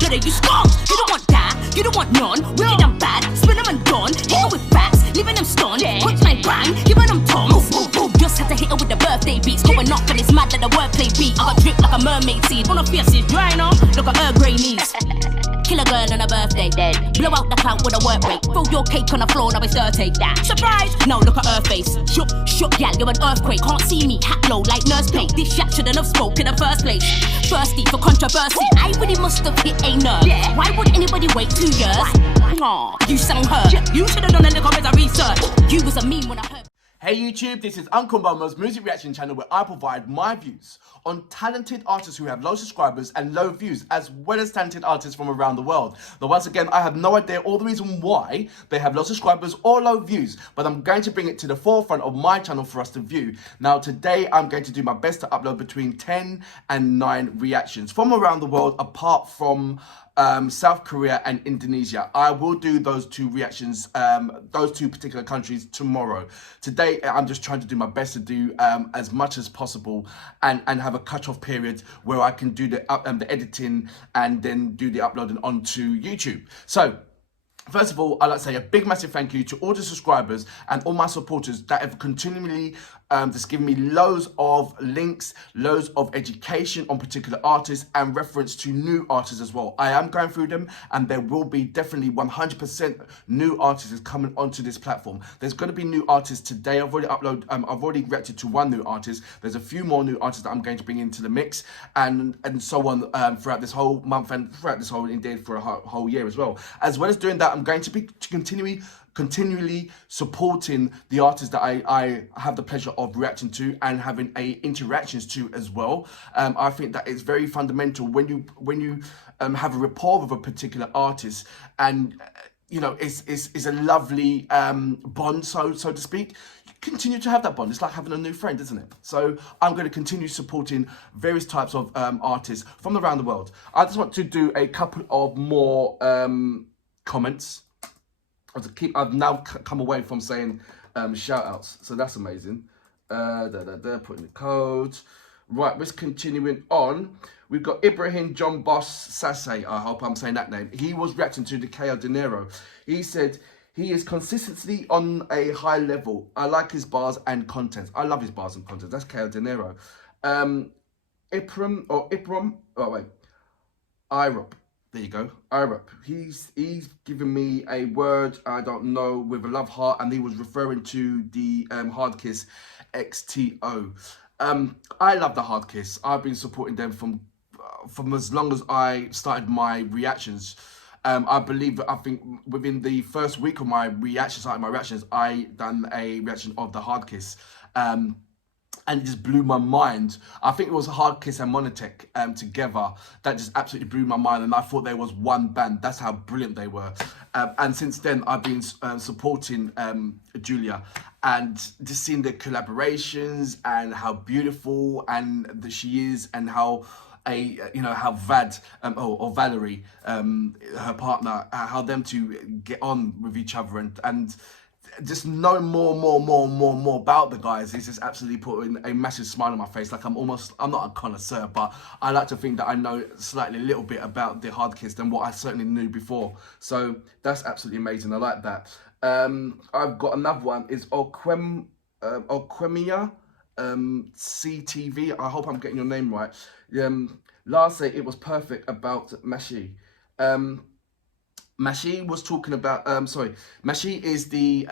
Bloody, you skunked. You don't want that, you don't want none. Wicked and bad, spin them and done. Hit her with facts, leaving them stunned. Punch my bang, giving them tumps. Just had to hit her with the birthday beats. Going off and it's mad that the wordplay beat. I got drip like a mermaid seed. Wanna fierce is dry now. Look at her grey knees. Kill a girl on her birthday, dead. Blow out the clout with a work rate. Throw your cake on the floor, now it's dirty. Surprise! Now look at her face. Shook, gal, you're an earthquake. Can't see me, hat low like nurse plate. This shit shouldn't have spoke in the first place. Thirsty for controversy. I really must have hit a nerve. Why would anybody wait 2 years? Aw, you sung her. You should have done a little bit of research. You was a meme when I heard. Hey YouTube, this is Uncle Momo's music reaction channel where I provide my views on talented artists who have low subscribers and low views, as well as talented artists from around the world. Now once again, I have no idea all the reason why they have low subscribers or low views, but I'm going to bring it to the forefront of my channel for us to view. Now today, I'm going to do my best to upload between 10 and 9 reactions from around the world, apart from South Korea and Indonesia. I will do those 2 reactions, those 2 particular countries tomorrow. Today, I'm just trying to do my best to do as much as possible and have a cut-off period where I can do the editing and then do the uploading onto YouTube. So, first of all, I'd like to say a big massive thank you to all the subscribers and all my supporters that have continually just given me loads of links, loads of education on particular artists and reference to new artists as well. I am going through them and there will be definitely 100% new artists coming onto this platform. There's going to be new artists today. I've already reacted to 1 new artist. There's a few more new artists that I'm going to bring into the mix and so on throughout this whole month and throughout this whole, indeed, for a whole year as well. As well as doing that, I'm going to be continually supporting the artists that I have the pleasure of reacting to and having interactions to as well. I think that it's very fundamental when you have a rapport with a particular artist and you know it's a lovely bond, so to speak. Continue to have that bond. It's like having a new friend, isn't it? So I'm going to continue supporting various types of artists from around the world. I just want to do a couple of more comments. I've now come away from saying shout outs, so that's amazing. Putting the code. Right, let's continuing on. We've got Ibrahim John Boss Sase, I hope I'm saying that name. He was reacting to the Rio de Janeiro. He said, he is consistently on a high level. I like his bars and content. I love his bars and content. That's Rio de Janeiro. Ipram, oh wait, Irop. There you go, Irop. He's given me a word, I don't know, with a love heart, and he was referring to the Hard Kiss XTO. I love the Hard Kiss. I've been supporting them from as long as I started my reactions. I think within the first week of my reactions, I done a reaction of the Hard Kiss. And it just blew my mind. I think it was Hard Kiss and Monotech together that just absolutely blew my mind, and I thought they was one band. That's how brilliant they were. And since then, I've been supporting Julia and just seeing the collaborations and how beautiful she is, and how how Valerie, her partner, how them two get on with each other and just knowing more about the guys is just absolutely putting a massive smile on my face. Like I'm not a connoisseur, but I like to think that I know slightly a little bit about the Hard Kiss than what I certainly knew before. So that's absolutely amazing. I like that. I've got another one. Is Okwemia CTV. I hope I'm getting your name right. Last say it was perfect about Mashi. Mashi was talking about, Mashi is the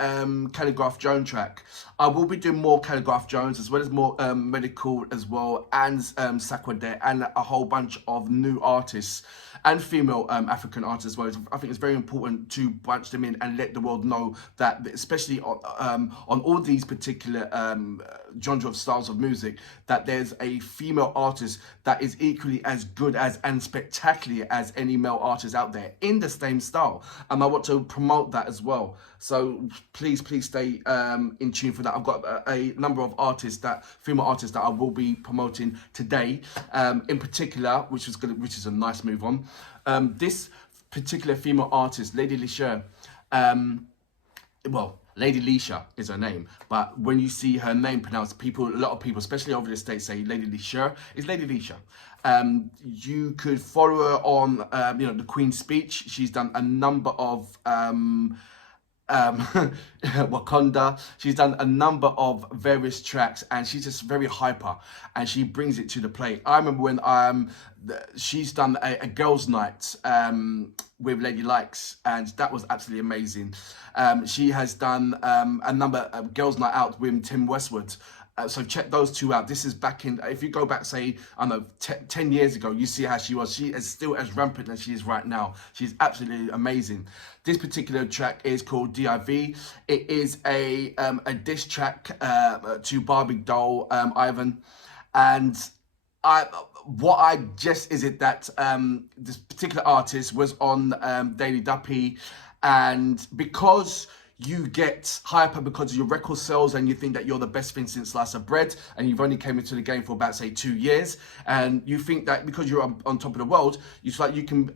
Calligraph Jones track. I will be doing more Calligraph Jones as well as more Medical as well, and Sakwade, and a whole bunch of new artists and female African artists as well. I think it's very important to bunch them in and let the world know that, especially on all these particular genre of styles of music, that there's a female artist that is equally as good as and spectacular as any male artist out there in the same style. And I want to promote that as well. So please stay in tune for that. I've got a number of female artists that I will be promoting today, in particular, which is a nice move on. This particular female artist, Lady LESHURR, Lady LESHURR is her name, but when you see her name pronounced, a lot of people, especially over the States, say Lady LESHURR. It's Lady LESHURR. You could follow her on, the Queen's Speech. She's done a number of Wakanda. She's done a number of various tracks, and she's just very hyper, and she brings it to the plate. I remember when she's done a girls' night with Lady Likes, and that was absolutely amazing. She has done a number of girls' night out with Tim Westwood. So check those two out. This is back in, if you go back, say, I don't know, 10 years ago, you see how she was. She is still as rampant as she is right now. She's absolutely amazing. This particular track is called D.I.V. It is a diss track to Barbie doll, Ivan. And what I guess is it that this particular artist was on Daily Duppy, and because you get hyper because of your record sales and you think that you're the best thing since sliced bread, and you've only came into the game for about, say, 2 years, and you think that because you're on top of the world, you feel like you can,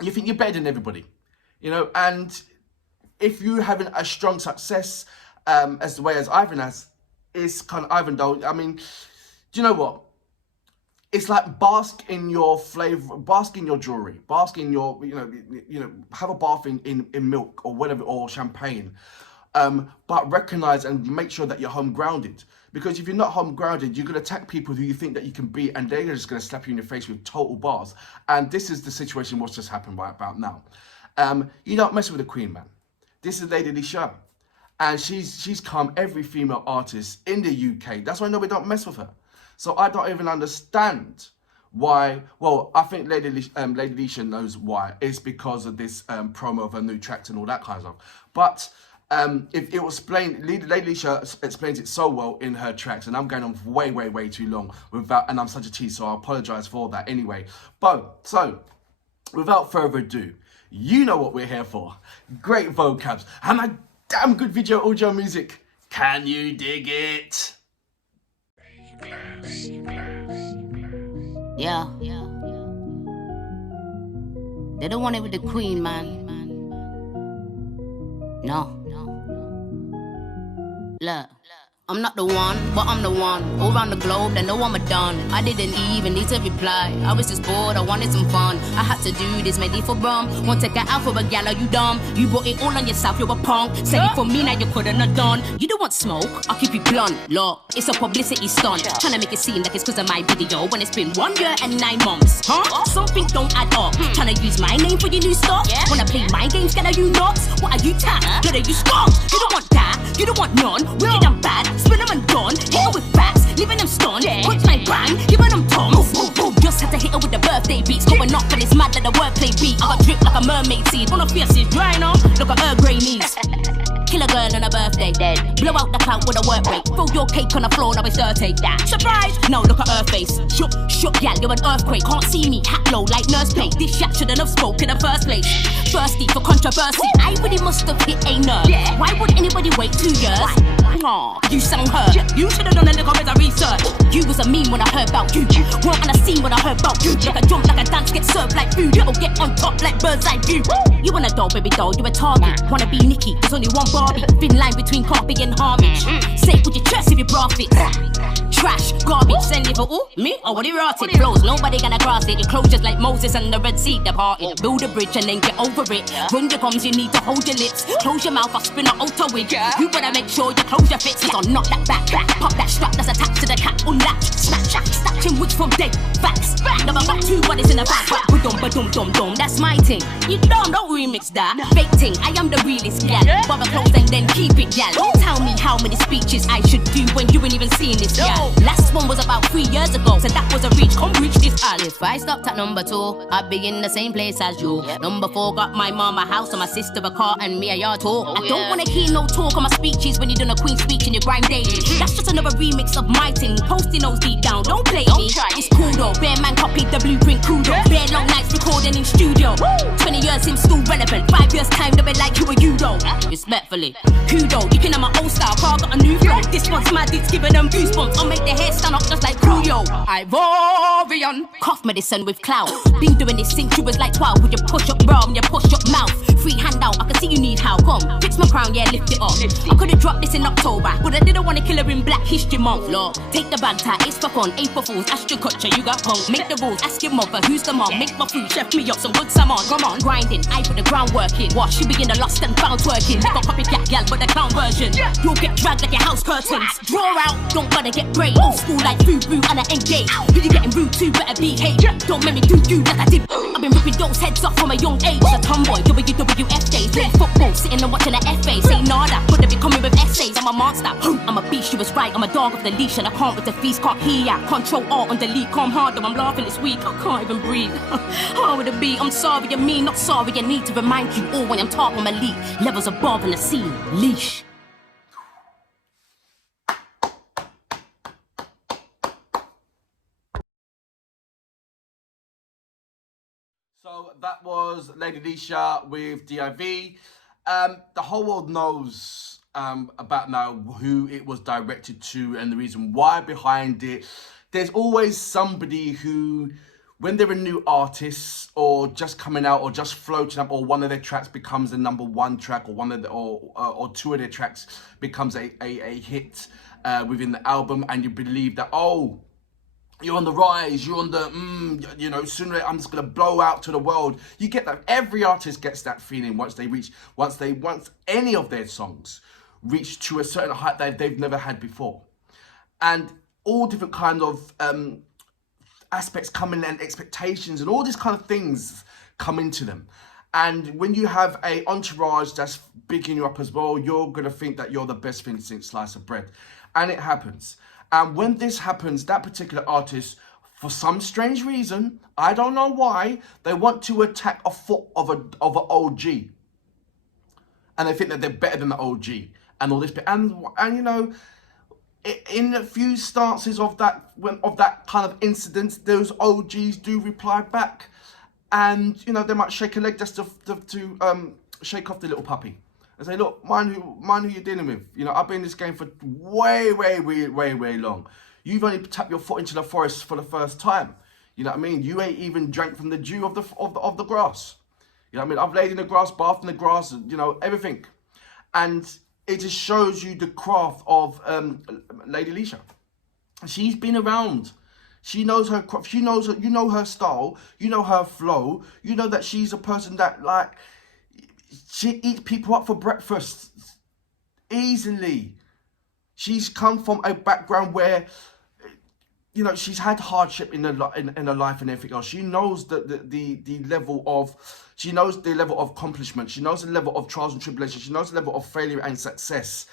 you think you're better than everybody, and if you're having a strong success as the way as Ivan has, it's kind of Ivan though, I mean, do you know what? It's like bask in your flavor, bask in your jewelry, bask in your, have a bath in milk or whatever, or champagne. But recognize and make sure that you're home grounded. Because if you're not home grounded, you're going to attack people who you think that you can beat, and they're just going to slap you in the face with total bars. And this is the situation what's just happened right about now. You don't mess with the Queen, man. This is Lady LESHURR. And she's calmed every female artist in the UK. That's why nobody don't mess with her. So I don't even understand why. Well, I think Lady LESHURR knows why. It's because of this promo of her new tracks and all that kind of stuff. But if it was explained, Lady LESHURR explains it so well in her tracks, and I'm going on way too long and I'm such a cheat, so I apologize for that anyway. But so, without further ado, you know what we're here for. Great vocabs and a damn good video audio music. Can you dig it? Yeah. They don't want it with the Queen, man. No. Look. I'm not the one, but I'm the one. All around the globe, they know I'm a don. I didn't even need to reply. I was just bored, I wanted some fun. I had to do this, made it for brum. Won't take it out for a gal, are you dumb? You brought it all on yourself, you're a punk. Said it for me, now you couldn't have done. You don't want smoke, I'll keep you blunt. Look, it's a publicity stunt. Trying to make it seem like it's cause of my video, when it's been 1 year and 9 months. Huh? Something don't add up. Trying to use my name for your new stuff. Wanna play my games, get are you nuts? What are you tap? Blood, are you skunked? You don't want that, you don't want none. Wicked and bad, spin them and gone. Hit her with facts, leaving them stunned. Punch my bang, giving them tumps. Just had to hit her with the birthday beats. Going off and it's mad like the wordplay beat. I got drip like a mermaid seed. On her face is dry now. Look at her grey knees. Kill a girl on a birthday, dead. Blow out the clout with a work rate. Throw your cake on the floor, now it's dirty. Surprise! Now look at her face. Shook, gal, you're an earthquake. Can't see me, hat low like nurse plate. This shit shouldn't have spoke in the first place. Thirsty for controversy. I really must have hit a nerve. Why would anybody wait 2 years? Aw, you sang her. You should have done a little bit of research. You was a meme when I heard about you. Weren't on a scene when I heard about you. Like a jump, like a dance, get served like food. You'll get on top like bird's eye view. You want a doll, baby doll, you a target. Wanna be Nikki, there's only one Barbie. Thin line between copy and homage. Say it with your chest if you bra fits. Trash, garbage, send it for me? Or what it rotted? Flows, nobody gonna cross it. It closures like Moses and the Red Sea departed. Build a bridge and then get over it. When you comes, you need to hold your lips. Close your mouth, I'll spin an auto wig. You better make sure you close your fits. Or knock that back. Pop that strap that's attached to the cap. Unlatch, snatch, stacking which from dead. Facts. Never got 2 bodies in a bag. Ba-dum, that's my thing. You don't remix that. Fake thing, I am the realest gal. Bother close and then keep it, gal. Don't tell me how many speeches I should do when you ain't even seen this, gal. Last one was about 3 years ago, so that was a reach. Come reach this all. If I stopped at number 2, I'd be in the same place as you. Number 4 got my mom a house and my sister a car and me a yard talk. I don't wanna hear no talk on my speeches when you done a Queen speech and you grind daily. That's just another remix of my thing. Posting those deep down, don't play me. It's cool though, Bear Man copied the blueprint, kudo. Bare long nights recording in studio. studio. 20 years seems still relevant. 5 years time they'll be like, who are you though? Respectfully, kudo. You can have my old style, car got a new flow. This one's mad, it's giving them goosebumps. I'll make their hair stand up just like Julio. Ivorian, cough medicine with clout. Been doing this since you was like 12. With your push up brum, your push up mouth. Free handout, I can see you need help. Come, fix my crown, yeah, lift it up. I could've dropped this in October, but I didn't want to kill her in Black History Month. Lord, take the banter, it's for fun, ain't for fools. Ask your culture, you got punk. Make the rules, ask your mother, who's the mom? Make my food, chef me up some good salmon. Come on, grinding, I put the groundwork in. Watch you be in the lost and found twerking. Make a copycat gal, but the clown version. You'll get dragged like your house curtains. Draw out, don't gotta get brave. Old school like food, brew, and I engage. Who you getting rude to, better behave. Don't make me do you like I did. I've been ripping those heads off from a young age. A tomboy, WWF days. Play football, sitting and watching the FA. Say nada, but they be coming with essays. I'm a monster, I'm a beast, you was right. I'm a dog of the leash and I can't with the feast. Can't hear ya, control alt and delete. Calm hard though I'm laughing this week. I can't even breathe. How would it be? I'm sorry, you mean not sorry. I need to remind you all when I'm talking I'm elite. Levels above in the scene, leash. So that was Lady Leisha with D.I.V. The whole world knows about now who it was directed to and the reason why behind it. There's always somebody who, when they're a new artist or just coming out or just floating up, or one of their tracks becomes the #1 track, or one of the, or two of their tracks becomes a hit within the album, and you believe that, oh, you're on the rise, you're on the, you know, sooner I'm just gonna blow out to the world. You get that. Every artist gets that feeling once any of their songs reach to a certain height that they've never had before. And all different kind of aspects come in, and expectations and all these kind of things come into them. And when you have a entourage that's bigging you up as well, you're gonna think that you're the best thing since sliced bread. And it happens. And when this happens, that particular artist, for some strange reason, I don't know why, they want to attack a foot of an OG. And they think that they're better than the OG and all this. And you know, in a few stances of that kind of incident, those OGs do reply back. And, you know, they might shake a leg just to shake off the little puppy. And say, look, mind who you're dealing with. You know, I've been in this game for way long. You've only tapped your foot into the forest for the first time. You know what I mean? You ain't even drank from the dew of the grass. You know what I mean? I've laid in the grass, bathed in the grass, you know, everything. And it just shows you the craft of Lady Leisha. She's been around. She knows her craft. You know her style. You know her flow. You know that she's a person that, like, she eats people up for breakfast easily. She's come from a background where, you know, she's had hardship in her life and everything else. She knows the level of, she knows the level of accomplishment. She knows the level of trials and tribulations. She knows the level of failure and success.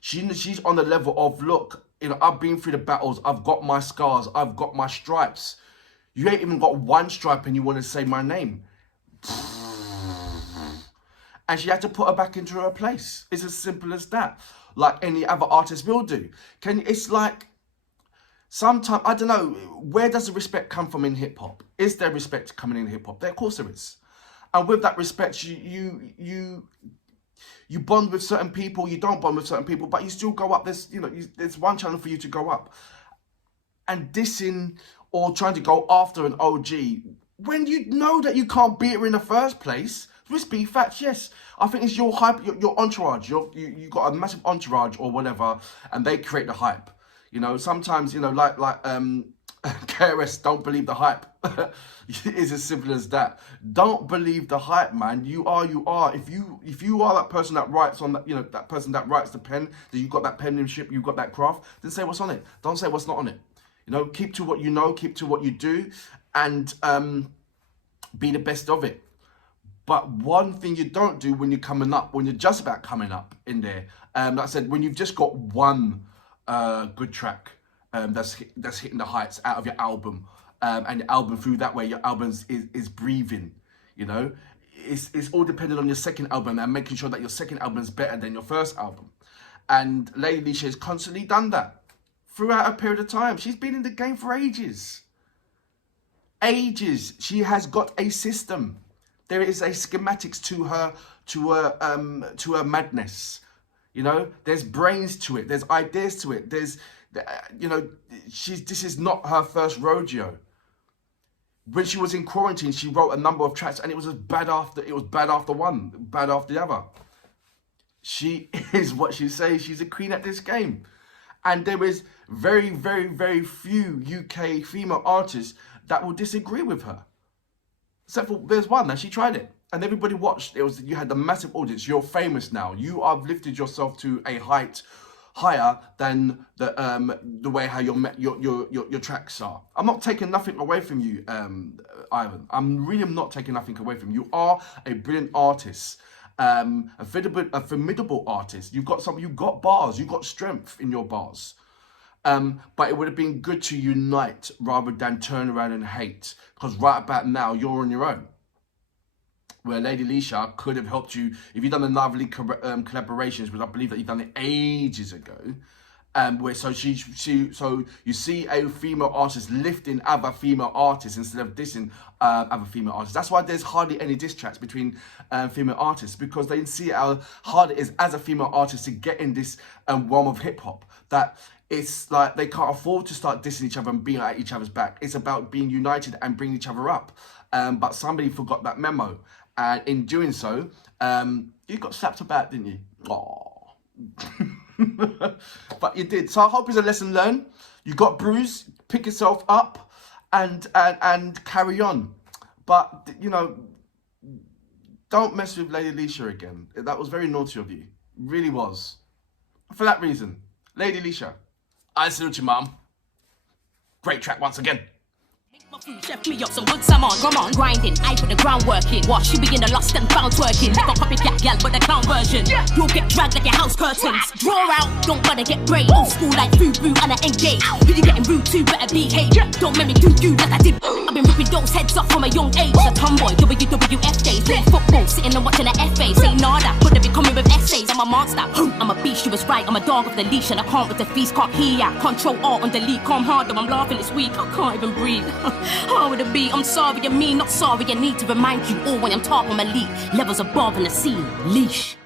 She's on the level of, look, you know, I've been through the battles. I've got my scars. I've got my stripes. You ain't even got one stripe and you want to say my name. And she had to put her back into her place. It's as simple as that. Like any other artist will do. It's like, sometimes, I don't know, where does the respect come from in hip hop? Is there respect coming in hip hop? Of course there is. And with that respect, you bond with certain people, you don't bond with certain people, but you still go up. There's one channel for you to go up. And dissing or trying to go after an OG, when you know that you can't beat her in the first place. Let's be facts, yes. I think it's your hype, your entourage. You got a massive entourage or whatever, and they create the hype. You know, sometimes, you know, like KRS, don't believe the hype. It's as simple as that. Don't believe the hype, man. You are. If you are that person that writes on that, you know, that person that writes the pen, that you've got that penmanship, you've got that craft, then say what's on it. Don't say what's not on it. You know, keep to what you know, keep to what you do, and be the best of it. But one thing you don't do when you're coming up, when you're just about coming up in there, like I said, when you've just got one good track that's hitting the heights out of your album, and your album through that way, your album is breathing, you know. It's all dependent on your second album and making sure that your second album is better than your first album. And Lady Leisha has constantly done that throughout a period of time. She's been in the game for ages. She has got a system. There is a schematics to her madness. You know, there's brains to it. There's ideas to it. There's, you know, this is not her first rodeo. When she was in quarantine, she wrote a number of tracks, and it was bad after one, bad after the other. She is what she says. She's a queen at this game. And there is very, very, very few UK female artists that will disagree with her. Except for there's one, and she tried it. And everybody watched. You had a massive audience. You're famous now. You have lifted yourself to a height higher than the way how your tracks are. I'm not taking nothing away from you, Ivan. I'm really not taking nothing away from you. You are a brilliant artist. A formidable artist. You've got bars, you've got strength in your bars. But it would have been good to unite rather than turn around and hate. Because right about now, you're on your own. Where Lady LESHURR could have helped you if you've done the lively collaborations, which I believe that you've done it ages ago. So you see a female artist lifting other female artists instead of dissing other female artists. That's why there's hardly any diss tracks between female artists, because they see how hard it is as a female artist to get in this realm of hip hop. That it's like they can't afford to start dissing each other and being at each other's back. It's about being united and bringing each other up. But somebody forgot that memo. And in doing so, you got slapped about, didn't you? Aww. But you did. So I hope it's a lesson learned. You got bruised, pick yourself up and carry on. But, you know, don't mess with Lady LESHURR again. That was very naughty of you. Really was. For that reason, Lady LESHURR, I salute you, mum. Great track once again. Chef me up some good salmon, come on, grinding, I put the groundwork in. What, she be in the lost and found twerking. Never copycat gal, but the clown version. You'll get dragged like your house curtains. Draw out, don't gotta get brave. Old school like food, and I engage. Who you getting rude to, better behave. Don't make me do you like I did. I've been ripping those heads off from a young age. A tomboy, WWF days. Playing football, sitting and watching the FA. Say nada, but they be coming with essays. I'm a monster, I'm a beast, she was right. I'm a dog with the leash, and I can't with the feast. Can't hear ya, Control Alt on delete. Calm hard, though I'm laughing this week. I can't even breathe. How would it be? I'm sorry, I mean not sorry. I need to remind you all when I'm top, I'm elite. Levels above in the scene. Leash.